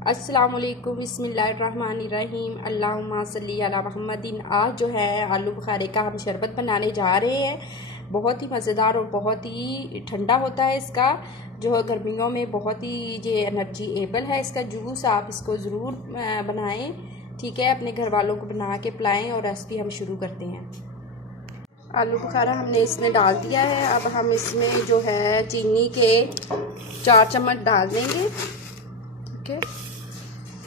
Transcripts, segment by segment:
अस्सलामुअलैकुम बिस्मिल्लाहिर्रहमानिर्रहीम अल्लाहुम्मा सल्ली अला मुहम्मदिन। आज जो है आलू बुखारे का हम शरबत बनाने जा रहे हैं। बहुत ही मज़ेदार और बहुत ही ठंडा होता है। इसका जो गर्मियों में बहुत ही जो एनर्जी एबल है इसका जूस, आप इसको ज़रूर बनाएं, ठीक है। अपने घर वालों को बना के पिलाएं। और रेसिपी हम शुरू करते हैं। आलू बुखारा हमने इसमें डाल दिया है। अब हम इसमें जो है चीनी के 4 चम्मच डाल देंगे, ठीक है।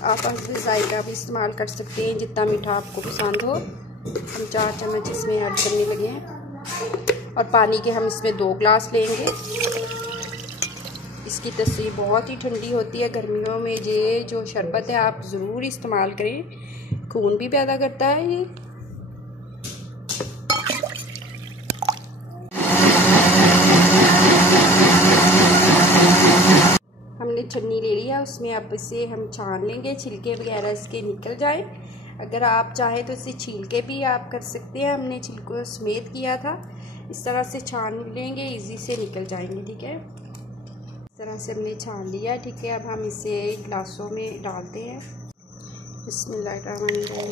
आप अपने जायका भी इस्तेमाल कर सकते हैं, जितना मीठा आपको पसंद हो। हम 4 चम्मच इसमें ऐड करने लगे हैं। और पानी के हम इसमें 2 ग्लास लेंगे। इसकी तसीर बहुत ही ठंडी होती है गर्मियों में। ये जो शरबत है आप ज़रूर इस्तेमाल करें, खून भी पैदा करता है ये। हमने छन्नी ले लिया, उसमें अब इसे हम छान लेंगे, छिलके वगैरह इसके निकल जाए। अगर आप चाहें तो इसे छील के भी आप कर सकते हैं। हमने छिलकों समेत किया था। इस तरह से छान लेंगे, इजी से निकल जाएंगे, ठीक है। इस तरह से हमने छान लिया, ठीक है। अब हम इसे गिलासों में डालते हैं। बिस्मिल्लाहिर्रहमानिर्रहीम।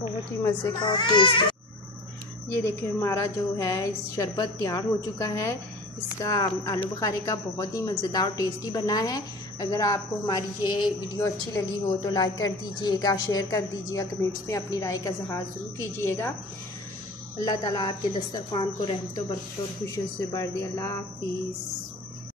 बहुत ही मज़े का और टेस्टी। ये देखिए हमारा जो है इस शरबत तैयार हो चुका है। इसका आलू बुखारे का बहुत ही मज़ेदार और टेस्टी बना है। अगर आपको हमारी ये वीडियो अच्छी लगी हो तो लाइक कर दीजिएगा, शेयर कर दीजिएगा, कमेंट्स में अपनी राय का इज़हार ज़रूर कीजिएगा। अल्लाह ताला आपके दस्तरखान को रहमतों बरकतों और खुशियों से भर दे। अल्लाह हाफिज़।